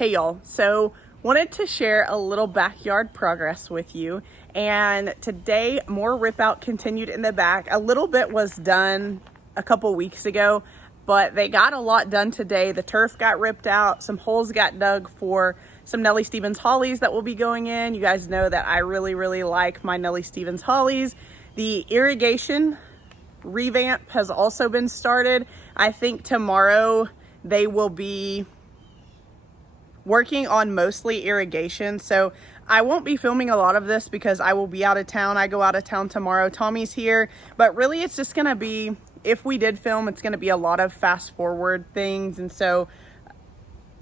Hey y'all, so wanted to share a little backyard progress with you. And today more rip out continued in the back. A little bit was done a couple weeks ago, but they got a lot done today. The turf got ripped out, some holes got dug for some Nellie Stevens hollies that will be going in. You guys know that I really like my Nellie Stevens hollies. The irrigation revamp has also been started. I think tomorrow they will be working on mostly irrigation, so I won't be filming a lot of this because I will be out of town. I go out of town tomorrow. Tommy's here, but really it's just gonna be, if we did film, it's gonna be a lot of fast forward things, and so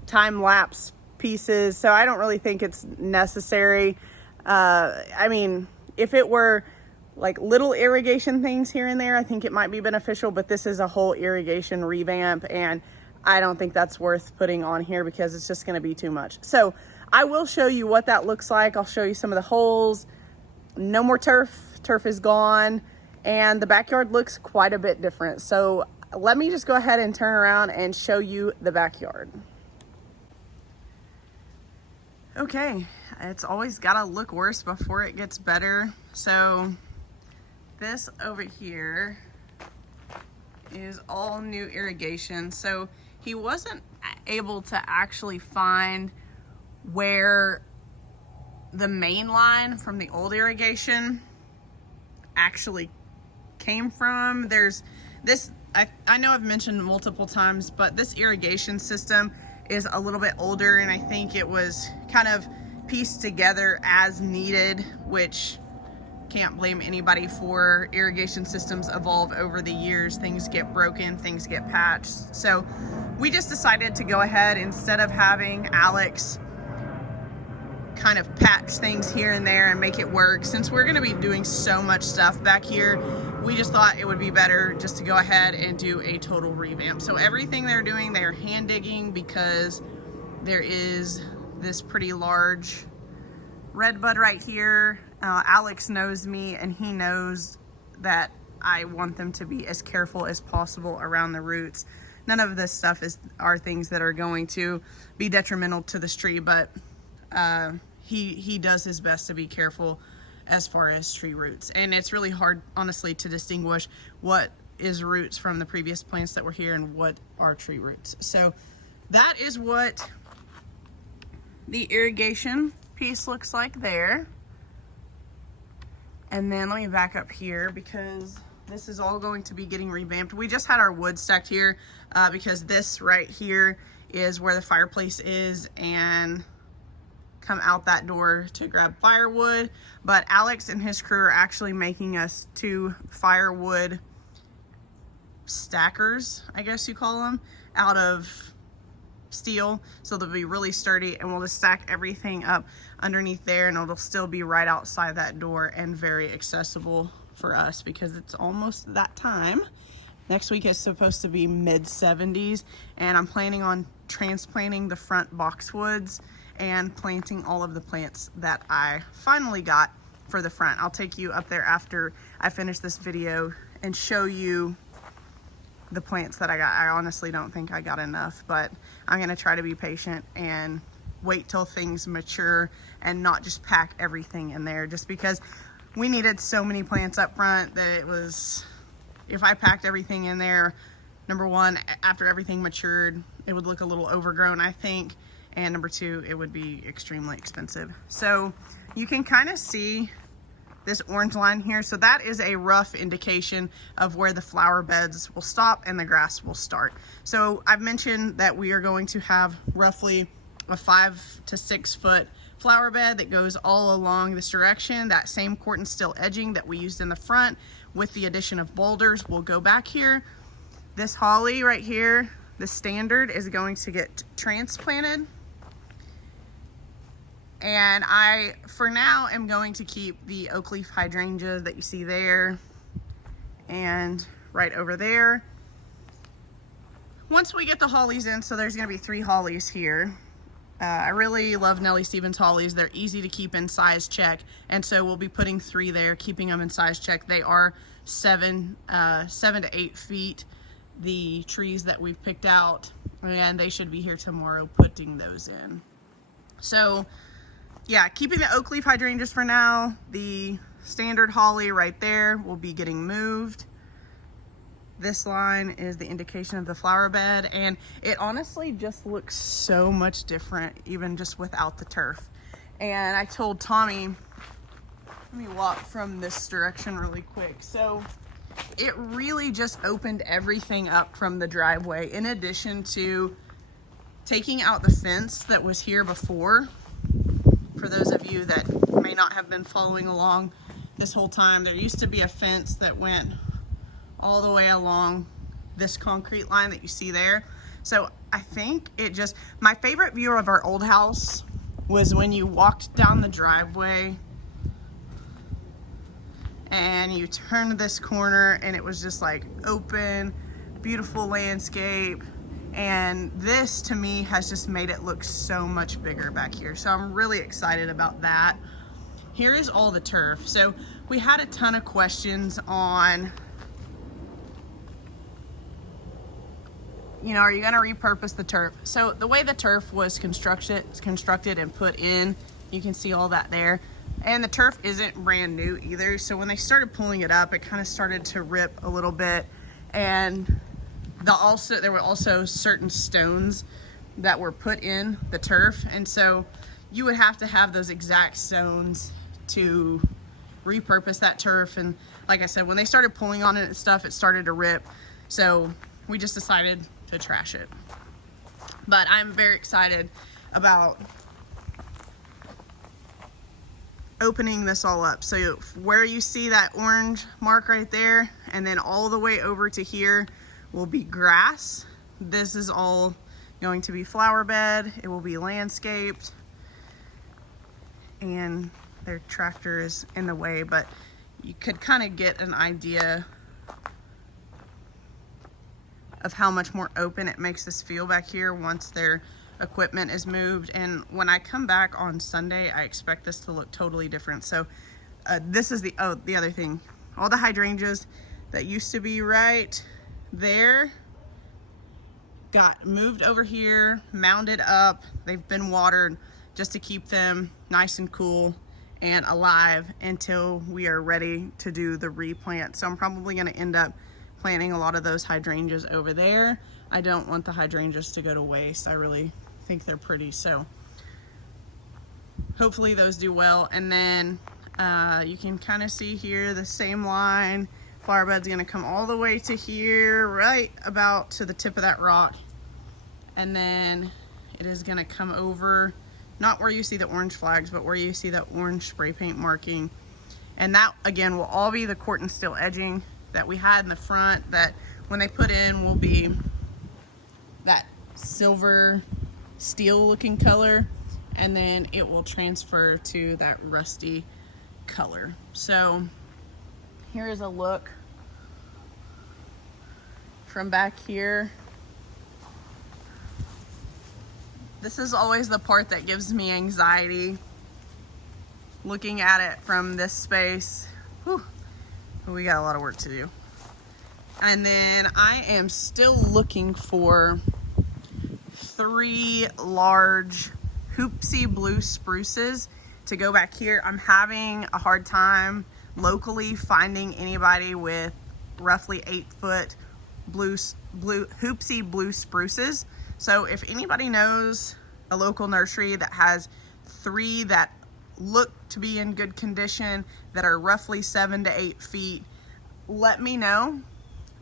time lapse pieces, so I don't really think it's necessary. I mean, if it were like little irrigation things here and there, I think it might be beneficial, but this is a whole irrigation revamp, and I don't think that's worth putting on here because it's just going to be too much. So I will show you what that looks like. I'll show you some of the holes. No more turf. Turf is gone, and the backyard looks quite a bit different. So let me just go ahead and turn around and show you the backyard. Okay, it's always got to look worse before it gets better. So this over here is all new irrigation. So he wasn't able to actually find where the main line from the old irrigation actually came from. There's this, I know I've mentioned multiple times, but this irrigation system is a little bit older, and I think it was kind of pieced together as needed, which can't blame anybody for. Irrigation systems evolve over the years. Things get broken, things get patched. So we just decided to go ahead, instead of having Alex kind of patch things here and there and make it work, since we're gonna be doing so much stuff back here, we just thought it would be better just to go ahead and do a total revamp. So everything they're doing, they're hand digging because there is this pretty large redbud right here. Alex knows me, and he knows that I want them to be as careful as possible around the roots. None of this stuff are things that are going to be detrimental to this tree, but he does his best to be careful as far as tree roots. And it's really hard, honestly, to distinguish what is roots from the previous plants that were here and what are tree roots. So that is what the irrigation piece looks like there. And then let me back up here because this is all going to be getting revamped. We just had our wood stacked here because this right here is where the fireplace is, and come out that door to grab firewood. But Alex and his crew are actually making us 2 firewood stackers, I guess you call them, out of steel, so they'll be really sturdy, and we'll just stack everything up underneath there, and it'll still be right outside that door and very accessible for us because it's almost that time. Next week is supposed to be mid-70s, and I'm planning on transplanting the front boxwoods and planting all of the plants that I finally got for the front. I'll take you up there after I finish this video and show you the plants that I got. I honestly don't think I got enough, but I'm gonna try to be patient and wait till things mature and not just pack everything in there, just because we needed so many plants up front that it was, if I packed everything in there, number one, after everything matured, it would look a little overgrown, I think, and number two, it would be extremely expensive. So you can kind of see this orange line here. So that is a rough indication of where the flower beds will stop and the grass will start. So I've mentioned that we are going to have roughly a 5 to 6 foot flower bed that goes all along this direction. That same corten steel edging that we used in the front with the addition of boulders will go back here. This holly right here, the standard, is going to get transplanted. And I, for now, am going to keep the oak leaf hydrangeas that you see there and right over there. Once we get the hollies in, so there's gonna be 3 hollies here. I really love Nellie Stevens hollies. They're easy to keep in size check, and so we'll be putting 3 there, keeping them in size check. They are 7 to 8 feet. The trees that we've picked out and they should be here tomorrow putting those in. So yeah, keeping the oak leaf hydrangeas for now. The standard holly right there will be getting moved. This line is the indication of the flower bed, and it honestly just looks so much different even just without the turf. And I told Tommy, let me walk from this direction really quick. So it really just opened everything up from the driveway, in addition to taking out the fence that was here before. For those of you that may not have been following along this whole time, there used to be a fence that went all the way along this concrete line that you see there. So I think it just, my favorite view of our old house was when you walked down the driveway and you turned this corner and it was just like open, beautiful landscape. And this to me has just made it look so much bigger back here. So I'm really excited about that. Here is all the turf. So we had a ton of questions on, you know, are you going to repurpose the turf? So the way the turf was constructed and put in, you can see all that there. And the turf isn't brand new either. So when they started pulling it up, it kind of started to rip a little bit. And there were also certain stones that were put in the turf. And so you would have to have those exact stones to repurpose that turf. And like I said, when they started pulling on it and stuff, it started to rip. So we just decided to trash it. But I'm very excited about opening this all up. So where you see that orange mark right there, and then all the way over to here will be grass. This is all going to be flower bed. It will be landscaped, and their tractor is in the way, but you could kind of get an idea of how much more open it makes this feel back here once their equipment is moved. And when I come back on Sunday, I expect this to look totally different. So this is the other thing. All the hydrangeas that used to be right there got moved over here, mounded up. They've been watered just to keep them nice and cool and alive until we are ready to do the replant. So I'm probably going to end up planting a lot of those hydrangeas over there. I don't want the hydrangeas to go to waste. I really think they're pretty. So hopefully those do well. And then you can kind of see here the same line. Flower bed's gonna come all the way to here, right about to the tip of that rock. And then it is gonna come over, not where you see the orange flags, but where you see that orange spray paint marking. And that again will all be the corten steel edging that we had in the front, that when they put in will be that silver steel looking color, and then it will transfer to that rusty color. So here is a look from back here. This is always the part that gives me anxiety, looking at it from this space. Whew. We got a lot of work to do. And then I am still looking for 3 large hoopsie blue spruces to go back here. I'm having a hard time locally finding anybody with roughly 8-foot hoopsie blue spruces. So if anybody knows a local nursery that has 3 that look to be in good condition, that are roughly 7 to 8 feet, let me know.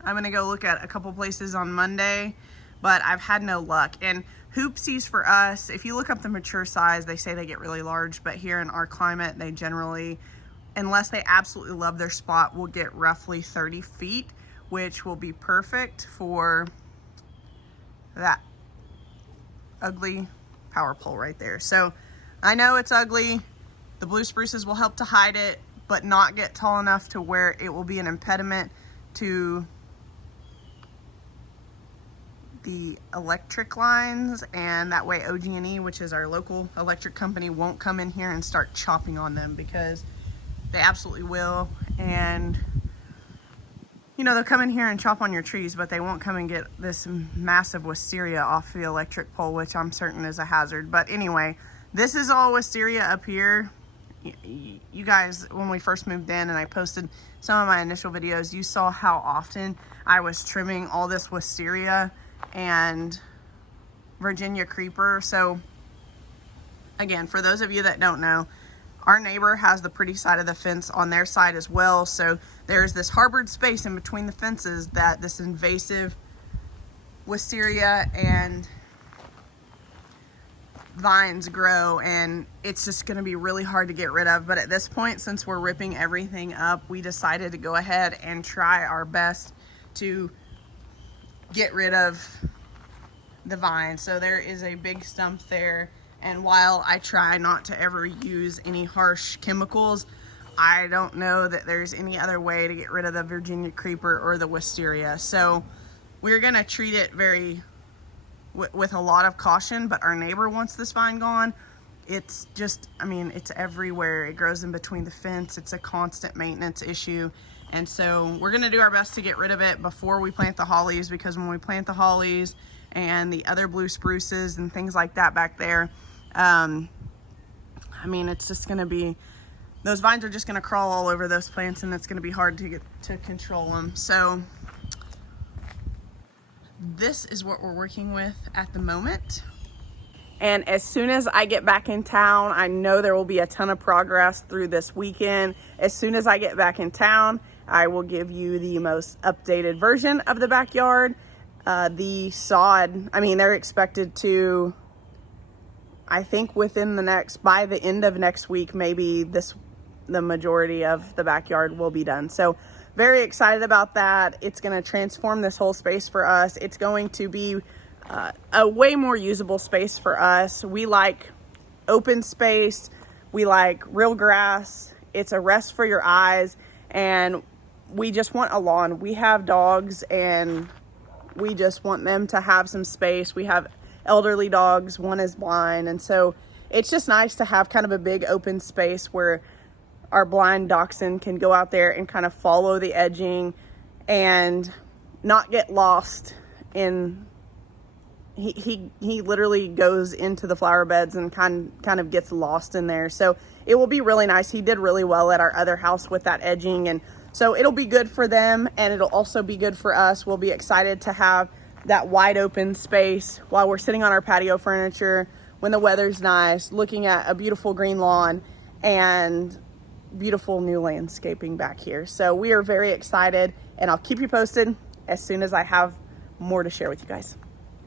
I'm gonna go look at a couple places on Monday, but I've had no luck. And hoopsies for us, if you look up the mature size, they say they get really large, but here in our climate, they generally, unless they absolutely love their spot, will get roughly 30 feet, which will be perfect for that ugly power pole right there. So I know it's ugly. The blue spruces will help to hide it, but not get tall enough to where it will be an impediment to the electric lines, and that way OG&E, which is our local electric company, won't come in here and start chopping on them, because they absolutely will. And you know, they'll come in here and chop on your trees, but they won't come and get this massive wisteria off the electric pole, which I'm certain is a hazard. But anyway, this is all wisteria up here. You guys, when we first moved in and I posted some of my initial videos, you saw how often I was trimming all this wisteria and Virginia creeper. So again, for those of you that don't know, our neighbor has the pretty side of the fence on their side as well. So there's this harbored space in between the fences that this invasive wisteria and vines grow, and it's just going to be really hard to get rid of. But at this point, since we're ripping everything up, we decided to go ahead and try our best to get rid of the vines. So there is a big stump there, and while I try not to ever use any harsh chemicals, I don't know that there's any other way to get rid of the Virginia creeper or the wisteria. So we're going to treat it with a lot of caution, but our neighbor wants this vine gone. It's just, I mean, it's everywhere. It grows in between the fence. It's a constant maintenance issue. And so we're going to do our best to get rid of it before we plant the hollies, because when we plant the hollies and the other blue spruces and things like that back there, I mean, it's just going to be, those vines are just going to crawl all over those plants, and it's going to be hard to get to control them. So this is what we're working with at the moment. And as soon as I get back in town, I know there will be a ton of progress through this weekend. As soon as I get back in town, I will give you the most updated version of the backyard. The sod, I mean, they're expected to, I think within by the end of next week, maybe the majority of the backyard will be done. So very excited about that. It's going to transform this whole space for us. It's going to be a way more usable space for us. We like open space. We like real grass. It's a rest for your eyes, and we just want a lawn. We have dogs, and we just want them to have some space. We have elderly dogs. One is blind, and so it's just nice to have kind of a big open space where our blind dachshund can go out there and kind of follow the edging and not get lost in, he literally goes into the flower beds and kind of gets lost in there. So it will be really nice. He did really well at our other house with that edging, and so it'll be good for them, and it'll also be good for us. We'll be excited to have that wide open space while we're sitting on our patio furniture when the weather's nice, looking at a beautiful green lawn and beautiful new landscaping back here. So we are very excited, and I'll keep you posted as soon as I have more to share with you guys.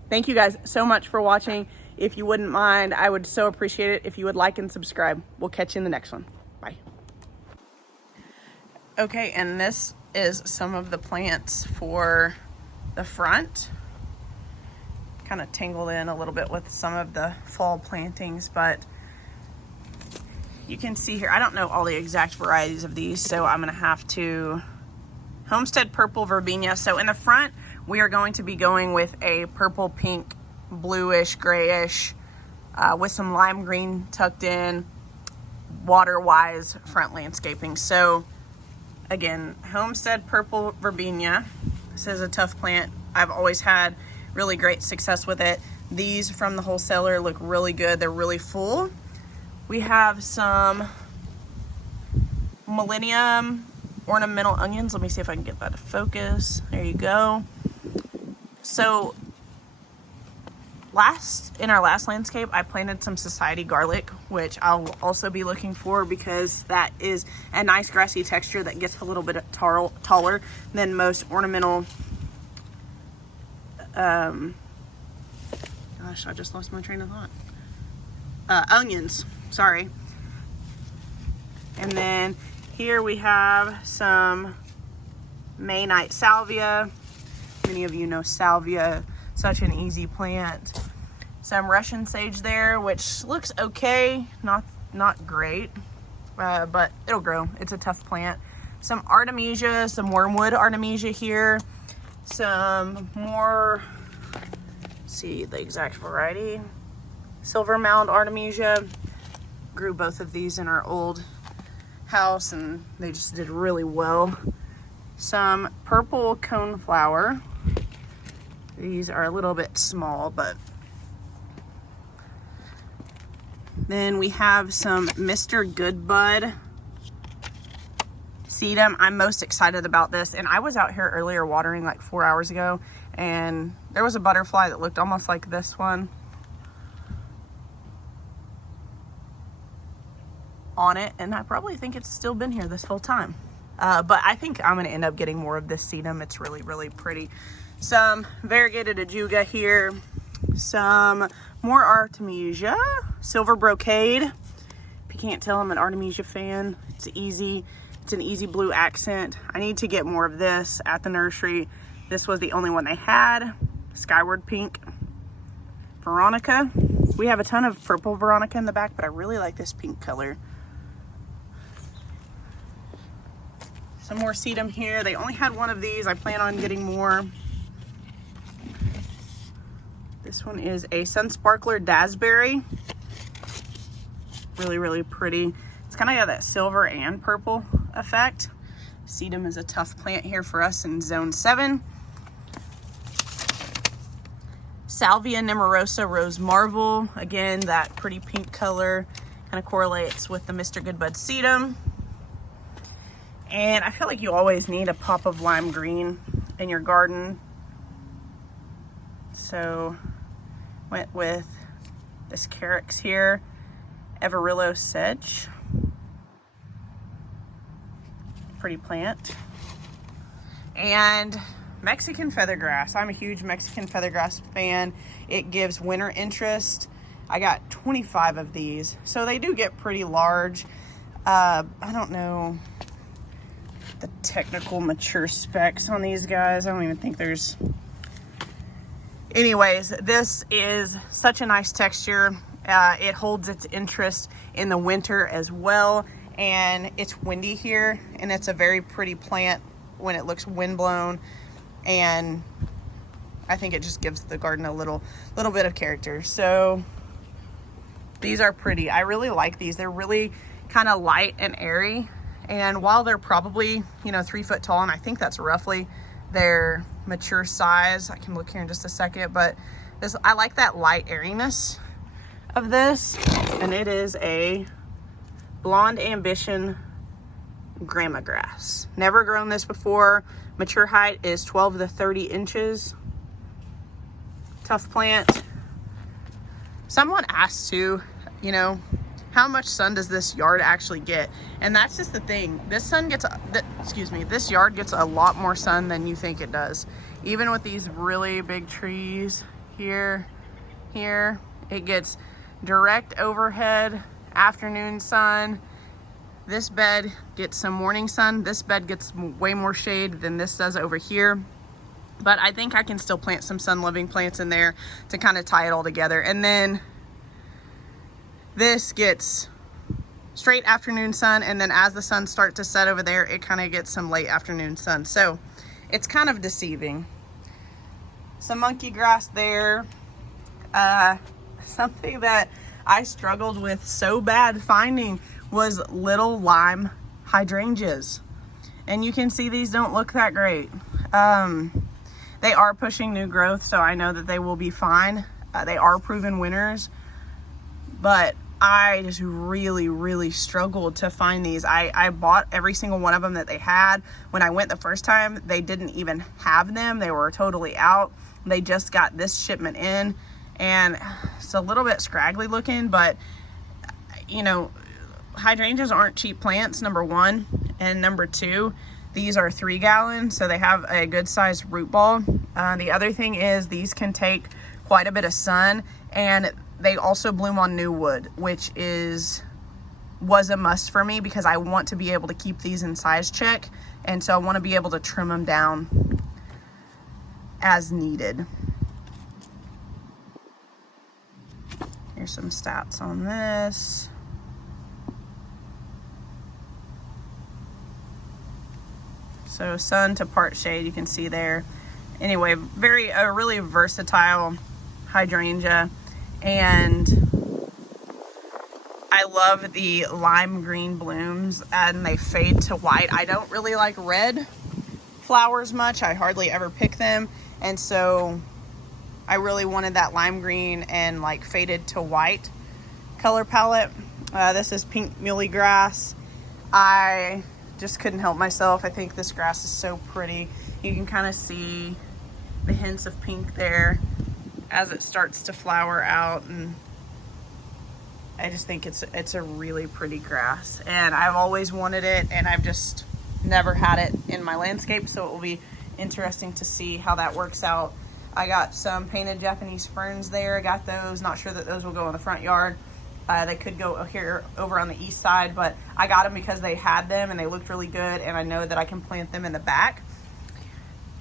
Thank you guys so much for watching. If you wouldn't mind, I would so appreciate it if you would like and subscribe. We'll catch you in the next one. Bye. Okay, and this is some of the plants for the front. Kind of tangled in a little bit with some of the fall plantings, but you can see here, I don't know all the exact varieties of these, so I'm gonna have to, Homestead Purple Verbena. So in the front, we are going to be going with a purple, pink, bluish, grayish, with some lime green tucked in, water-wise front landscaping. So again, Homestead Purple Verbena. This is a tough plant. I've always had really great success with it. These from the wholesaler look really good. They're really full. We have some Millennium ornamental onions. Let me see if I can get that to focus. There you go. So in our last landscape, I planted some society garlic, which I'll also be looking for because that is a nice grassy texture that gets a little bit taller than most ornamental. Gosh, I just lost my train of thought. Onions, sorry. And then here we have some May Night Salvia. Many of you know salvia, such an easy plant. Some Russian sage there, which looks okay, not great, but it'll grow. It's a tough plant. Some Artemisia, some wormwood Artemisia here. Some more, let's see the exact variety. Silver Mound Artemisia. Grew both of these in our old house and they just did really well. some purple coneflower. These are a little bit small, but then we have some Mr. Goodbud sedum. I'm most excited about this, and I was out here earlier watering like 4 hours ago, and there was a butterfly that looked almost like this one on it, and I probably think it's still been here this whole time. But I think I'm going to end up getting more of this sedum. It's really, really pretty. Some variegated ajuga here. Some more artemisia. Silver brocade. If you can't tell, I'm an artemisia fan. It's easy. It's an easy blue accent. I need to get more of this at the nursery. This was the only one they had. Skyward pink. Veronica. We have a ton of purple Veronica in the back, but I really like this pink color. Some more sedum here. They only had one of these. I plan on getting more. This one is a Sun Sparkler Dazzberry. Really, really pretty. It's kind of got that silver and purple effect. Sedum is a tough plant here for us in Zone 7. Salvia nemorosa Rose Marvel. Again, that pretty pink color kind of correlates with the Mr. Goodbud sedum. And I feel like you always need a pop of lime green in your garden. So went with this Carex here, Everillo Sedge. Pretty plant. And Mexican feathergrass. I'm a huge Mexican feathergrass fan. It gives winter interest. I got 25 of these, so they do get pretty large. I don't know the technical mature specs on these guys. I don't even think there's... Anyways, this is such a nice texture. It holds its interest in the winter as well, and it's windy here, and it's a very pretty plant when it looks windblown, and I think it just gives the garden a little bit of character. So these are pretty. I really like these. They're really kind of light and airy, and while they're probably, you know, 3 foot tall, and I think that's roughly their mature size. I can look here in just a second, but this, I like that light airiness of this. And it is a Blonde Ambition grama grass. Never grown this before. Mature height is 12 to 30 inches. Tough plant. Someone asked too, you know, how much sun does this yard actually get? And that's just the thing. This yard gets a lot more sun than you think it does. Even with these really big trees here, it gets direct overhead afternoon sun. This bed gets some morning sun. This bed gets way more shade than this does over here. But I think I can still plant some sun-loving plants in there to kind of tie it all together. And then this gets straight afternoon sun, and then as the sun starts to set over there, it kind of gets some late afternoon sun. So it's kind of deceiving. Some monkey grass there. Something that I struggled with so bad finding was little lime hydrangeas. And you can see these don't look that great. They are pushing new growth, so I know that they will be fine. They are proven winners. But I just really struggled to find these. I bought every single one of them that they had. When I went the first time, they didn't even have them. They were totally out. They just got this shipment in, and it's a little bit scraggly looking, but you know, hydrangeas aren't cheap plants, number one, and number two, these are 3 gallon, so they have a good sized root ball. The other thing is these can take quite a bit of sun, and they also bloom on new wood, which was a must for me because I want to be able to keep these in size check, and so I want to be able to trim them down as needed. Here's some stats on this. So sun to part shade, you can see there. Anyway, a really versatile hydrangea. And I love the lime green blooms, and they fade to white. I don't really like red, flowers much. I hardly ever pick them. And so I really wanted that lime green and like faded to white color palette. This is pink muley grass. I just couldn't help myself. I think this grass is so pretty. You can kind of see the hints of pink there as it starts to flower out, and I just think it's a really pretty grass, and I've always wanted it, and I've just never had it in my landscape, so it will be interesting to see how that works out. I got some painted Japanese ferns there. I got those. Not sure that those will go in the front yard. They could go here over on the east side, but I got them because they had them and they looked really good, and I know that I can plant them in the back.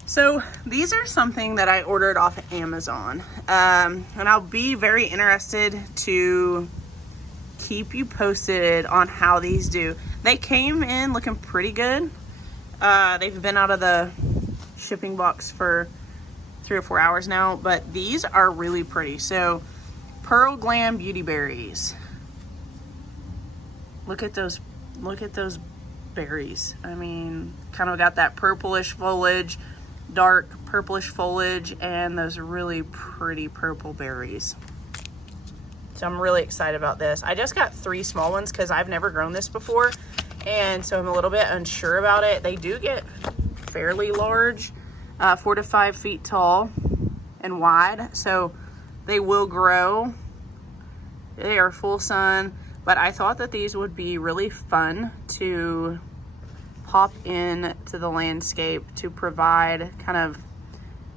So these are something that I ordered off of Amazon, and I'll be very interested to keep you posted on how these do. They came in looking pretty good. They've been out of the shipping box for 3 or 4 hours now, but these are really pretty. So Pearl Glam beautyberries. Look at those berries. I mean, kind of got that purplish foliage, dark purplish foliage, and those really pretty purple berries. So I'm really excited about this. I just got 3 small ones because I've never grown this before, and so I'm a little bit unsure about it. They do get fairly large, 4 to 5 feet tall and wide, so they will grow. They are full sun, but I thought that these would be really fun to pop in to the landscape to provide kind of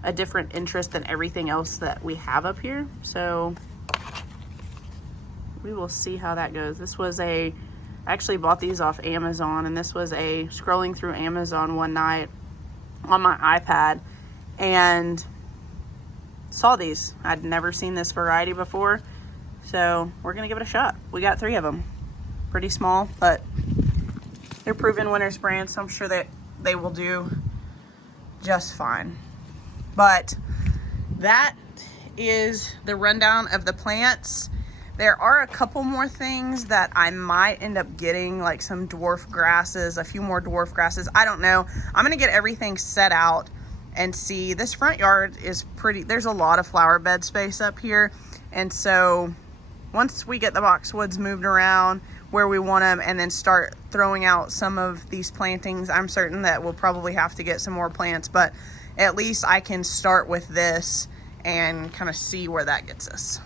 a different interest than everything else that we have up here. So we will see how that goes. This was I actually bought these off Amazon, and this was scrolling through Amazon one night on my iPad and saw these. I'd never seen this variety before, so we're gonna give it a shot. We got 3 of them. Pretty small, but they're Proven Winners brand, so I'm sure that they will do just fine. But that is the rundown of the plants. There are a couple more things that I might end up getting, like some dwarf grasses, a few more dwarf grasses. I don't know. I'm gonna get everything set out and see. This front yard is pretty. There's a lot of flower bed space up here, and so once we get the boxwoods moved around where we want them and then start throwing out some of these plantings, I'm certain that we'll probably have to get some more plants, but at least I can start with this and kind of see where that gets us.